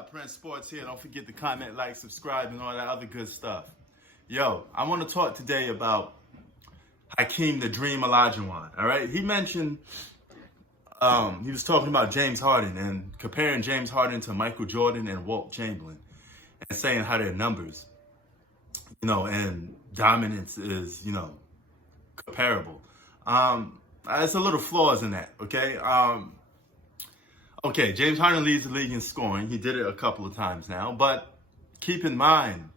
up? Prince Sports here. Don't forget to comment, like, subscribe, and all that other good stuff. Yo, I want to talk today about Hakeem the Dream Olajuwon. All right, he mentioned he was talking about James Harden and comparing James Harden to Michael Jordan and Wilt Chamberlain, and saying how their numbers, and dominance is, comparable. There's a little flaws in that. Okay, James Harden leads the league in scoring. He did it a couple of times now. But keep in mind,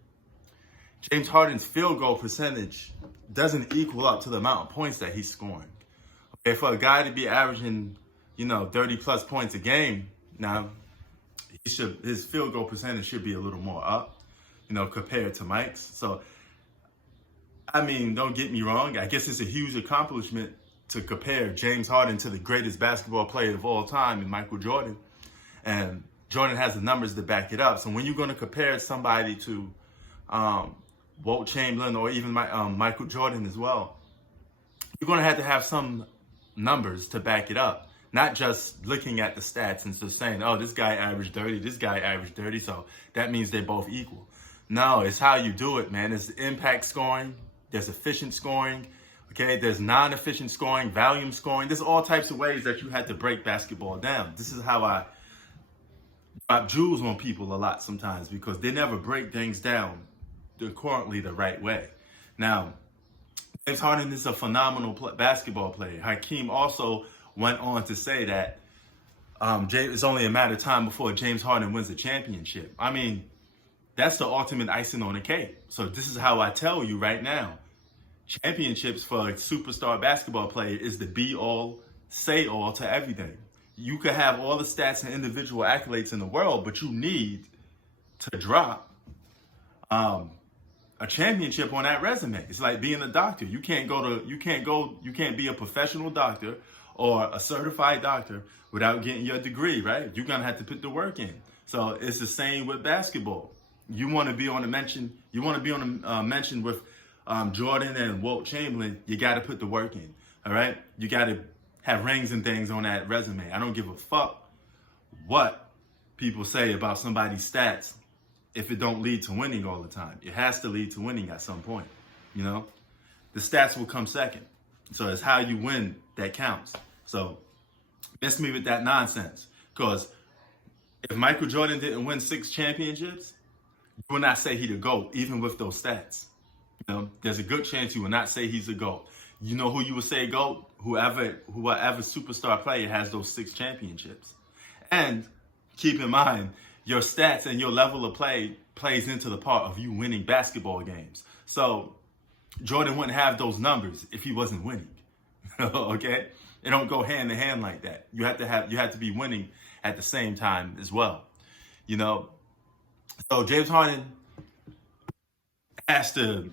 James Harden's field goal percentage doesn't equal up to the amount of points that he's scoring. Okay, for a guy to be averaging, 30-plus points a game, now, his field goal percentage should be a little more up, compared to Mike's. So, don't get me wrong. I guess it's a huge accomplishment to compare James Harden to the greatest basketball player of all time in Michael Jordan. And Jordan has the numbers to back it up. So when you're going to compare somebody to Wilt Chamberlain or even Michael Jordan as well, you're going to have some numbers to back it up. Not just looking at the stats and just saying, oh, this guy averaged 30, this guy averaged 30, so that means they're both equal. No, it's how you do it, man. It's impact scoring. There's efficient scoring. Okay, there's non-efficient scoring, volume scoring. There's all types of ways that you had to break basketball down. This is how I drop jewels on people a lot sometimes, because they never break things down currently the right way. Now, James Harden is a phenomenal basketball player. Hakeem also went on to say that it's only a matter of time before James Harden wins a championship. That's the ultimate icing on the cake. So this is how I tell you right now. Championships for a superstar basketball player is the be-all, say-all to everything. You could have all the stats and individual accolades in the world, but you need to drop a championship on that resume. It's like being a doctor. You can't be a professional doctor or a certified doctor without getting your degree, right? You're gonna have to put the work in. So it's the same with basketball. You want to be on a mention. You want to be on a mention with Jordan and Wilt Chamberlain. You got to put the work in. All right. You got to have rings and things on that resume. I don't give a fuck what people say about somebody's stats if it don't lead to winning all the time. It has to lead to winning at some point. The stats will come second. So it's how you win that counts. So miss me with that nonsense. Because if Michael Jordan didn't win 6 championships, you will not say he the GOAT, even with those stats. There's a good chance you will not say he's a GOAT. You know who you would say GOAT? Whoever superstar player has those 6 championships. And keep in mind, your stats and your level of play plays into the part of you winning basketball games. So Jordan wouldn't have those numbers if he wasn't winning. Okay? It don't go hand in hand like that. You have to be winning at the same time as well. So James Harden has to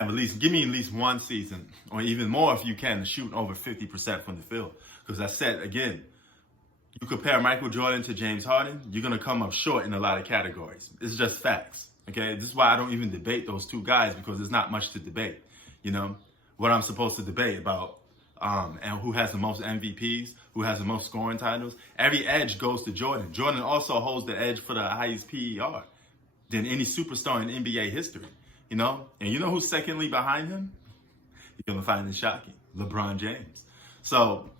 have give me at least one season, or even more if you can, shooting over 50% from the field. Because I said, again, you compare Michael Jordan to James Harden, you're going to come up short in a lot of categories. It's just facts. Okay? This is why I don't even debate those two guys, because there's not much to debate. What I'm supposed to debate about, and who has the most MVPs, who has the most scoring titles. Every edge goes to Jordan. Jordan also holds the edge for the highest PER than any superstar in NBA history. And you know who's secondly behind him? You're going to find it shocking. LeBron James. So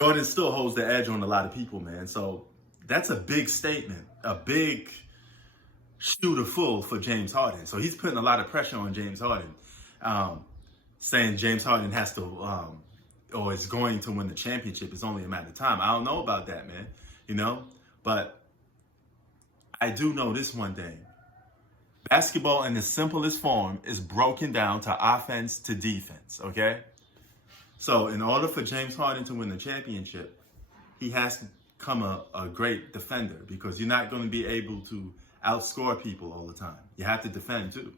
Jordan still holds the edge on a lot of people, man. So that's a big statement, a big shooter full for James Harden. So he's putting a lot of pressure on James Harden, saying James Harden has to, or is going to win the championship. It's only a matter of time. I don't know about that, man. But I do know this one thing. Basketball in its simplest form is broken down to offense to defense, okay? So in order for James Harden to win the championship, he has to become a great defender, because you're not going to be able to outscore people all the time. You have to defend too.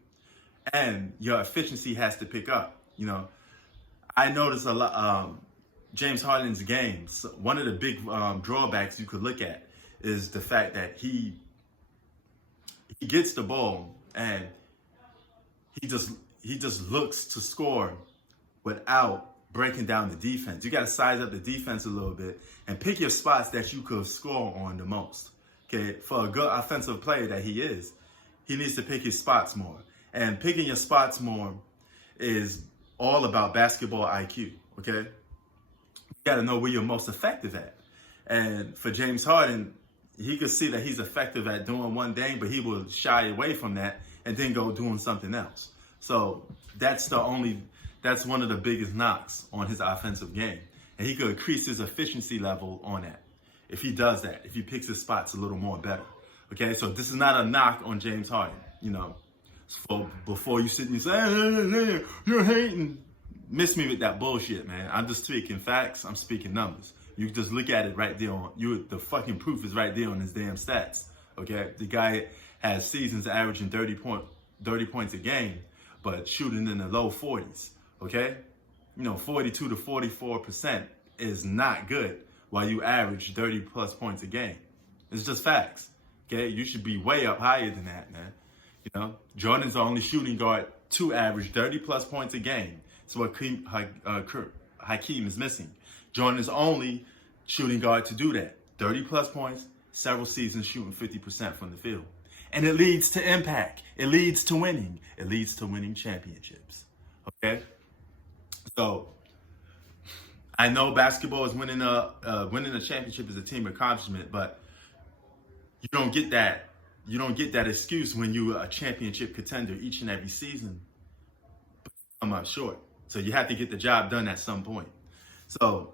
And your efficiency has to pick up. I notice a lot, James Harden's games, one of the big drawbacks you could look at is the fact that he gets the ball and he just looks to score without breaking down the defense. You got to size up the defense a little bit and pick your spots that you could score on the most. Okay, for a good offensive player that he is, he needs to pick his spots more. And picking your spots more is all about basketball IQ, okay? You got to know where you're most effective at. And for James Harden, he could see that he's effective at doing one thing, but he will shy away from that and then go doing something else. So that's one of the biggest knocks on his offensive game. And he could increase his efficiency level on that if he does that, if he picks his spots a little more better. Okay, so this is not a knock on James Harden, you know. So before you sit and say, hey, you're hating, miss me with that bullshit, man. I'm just speaking facts, I'm speaking numbers. You just look at it right there on the fucking proof is right there on his damn stats. Okay, the guy has seasons averaging 30 points a game, but shooting in the low 40s. Okay, you know, 42 to 44% is not good while you average 30 plus points a game. It's just facts. Okay, you should be way up higher than that, man. You know, Jordan's the only shooting guard to average 30 plus points a game. So what Hakeem is missing. Jordan is only shooting guard to do that. 30 plus points, several seasons shooting 50% from the field. And it leads to impact. It leads to winning. It leads to winning championships. Okay? So I know basketball is winning a championship is a team accomplishment, but you don't get that. You don't get that excuse when you're a championship contender each and every season, but you come up short. So you have to get the job done at some point. So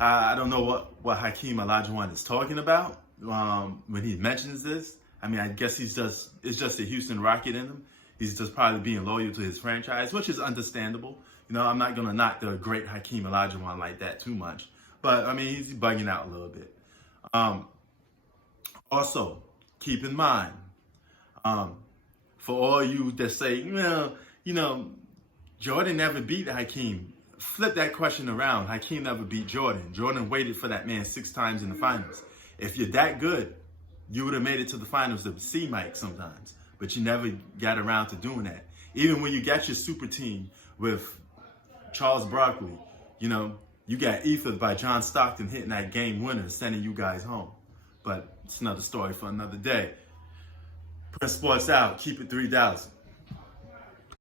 I don't know what Hakeem Olajuwon is talking about when he mentions this. I mean, I guess it's just a Houston Rocket in him. He's just probably being loyal to his franchise, which is understandable. You know, I'm not going to knock the great Hakeem Olajuwon like that too much. But, I mean, he's bugging out a little bit. Also, keep in mind, for all you that say, you know, Jordan never beat Hakeem, flip that question around. Hakeem never beat Jordan. Jordan waited for that man 6 times in the finals. If you're that good, you would have made it to the finals to see Mike sometimes. But you never got around to doing that. Even when you got your super team with Charles Barkley, you know, you got ethered by John Stockton hitting that game winner, sending you guys home. But it's another story for another day. Press Sports out. Keep it 3,000.